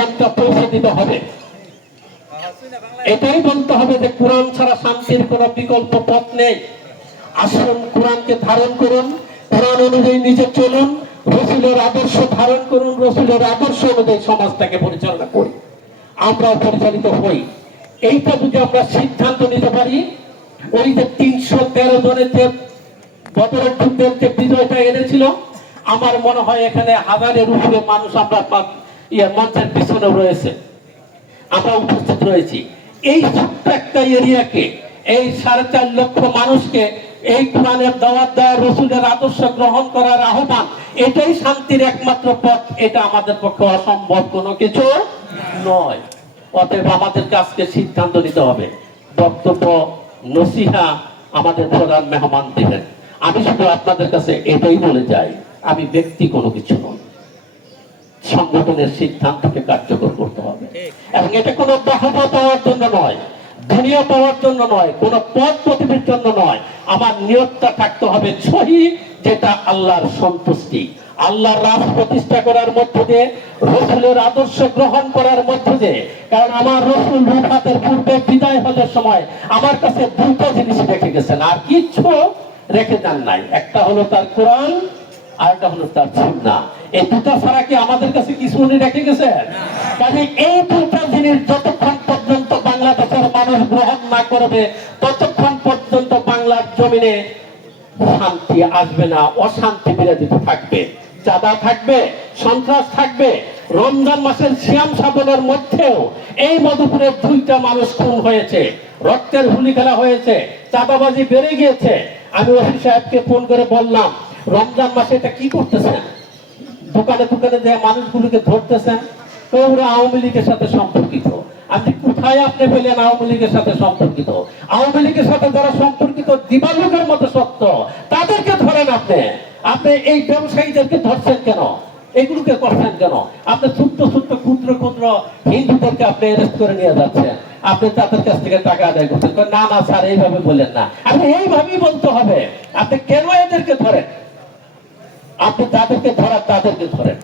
আহ্বানটা পৌঁছে দিতে হবে। এটাই বলতে হবে যে কোরআন ছাড়া শান্তির কোনো বিকল্প পথ নেই। আসুন কোরআনকে ধারণ করুন, কোরআন অনুযায়ী নিজে চলুন, রাসূলের আদর্শ ধারণ করুন, রাসূলের আদর্শ অনুযায়ী সমাজটাকে পরিচালনা করি, আমরা পরিচালিত হই। এইটা যদি আমরা সিদ্ধান্ত নিতে পারি, ওই যে ৩১৩ জনের যে বদরের যুদ্ধের যে বিজয়টা এনেছিল, আমার মনে হয় এখানে হাজারের উপরে মানুষ আমরা মঞ্চের পিছনে রয়েছে, আমরা উপস্থিত রয়েছি। এই ছোট্ট একটা এরিয়াকে, এই ৪.৫ লক্ষ মানুষকে এই কোরআনের দাওয়াত দেওয়া, রাসূলের আদর্শ গ্রহণ করার আহ্বান, এটাই শান্তির একমাত্র পথ। এটা আমাদের পক্ষে অসম্ভব কোনো কিছু নয়। অতএব আমাদেরকে আজকে সিদ্ধান্ত নিতে হবে। বক্তব্য নসিহা আমাদের প্রধান মেহমান দিবেন। আমি শুধু আপনাদের কাছে এটাই বলে যাই, আমি ব্যক্তি কোনো কিছু নই। সংগঠনের সিদ্ধান্তকে কার্যকর করতে হবে, এবং এটা কোনো বাহবা পাওয়ার জন্য নয়, দুনিয়া পাওয়ার জন্য নয়, কোন পদ প্রতিষ্ঠার জন্য নয়। আমার নিয়তটা থাকতে হবে সহি, যেটা আল্লাহর সন্তুষ্টি, আল্লাহর রাজ প্রতিষ্ঠা করার মধ্য দিয়ে, রাসূলের আদর্শ গ্রহণ করার মধ্য দিয়ে। কারণ আমার রাসূল রূপাতের পূর্বে বিদায় হওয়ার সময় আমার কাছে দুটো জিনিস রেখে গেছেন, আর কিচ্ছু রেখে যান নাই। একটা হলো তার কোরআন, আর একটা হলো তার সুন্নাহ। এই দুটো ছাড়া কি আমাদের কাছে কিছু উনি রেখে গেছেন? কাজে এই দুটো জিনিস যতক্ষণ পর্যন্ত বাংলাদেশের মানুষ গ্রহণ না করবে, ততক্ষণ পর্যন্ত বাংলার জমিনে শান্তি আসবে না, অশান্তি বিরাজিত থাকবে, চাঁদা থাকবে, সন্ত্রাস থাকবে। রমজান মাসের সিয়াম সাধনের মধ্যেও এই মধুপুরে 2টা মানুষ খুন হয়েছে, রক্তের হুলি খেলা হয়েছে, চাঁদাবাজি বেড়ে গিয়েছে। আমি ওসি সাহেবকে ফোন করে বললাম, রমজান মাসে এটা কি করতেছেন? দোকানে দোকানে যে মানুষগুলোকে ধরতেছেন, ওরা আওয়ামী লীগের সাথে সম্পর্কিত। আপনি কোথায় আপনি পেলেন আওয়ামী লীগের সাথে সম্পর্কিত? আওয়ামী লীগের সাথে যারা সম্পর্কিত দিবালোকের মতো সত্য, তাদেরকে ধরেন। আপনি এই ব্যবসায়ীদেরকে ধরছেন কেন? এগুলোকে করছেন কেন? আপনি ছোট্ট ছোট্ট ক্ষুদ্র ক্ষুদ্র হিন্দুদেরকে আপনি অ্যারেস্ট করে নিয়ে যাচ্ছেন, আপনি তাদের কাছ থেকে টাকা আদায় করছেন। না না স্যার, এইভাবে বললেন না, আপনি এইভাবেই বলতে হবে। আপনি কেন এদেরকে ধরেন? আপনি যাদেরকে ধরার তাদেরকে ধরেন।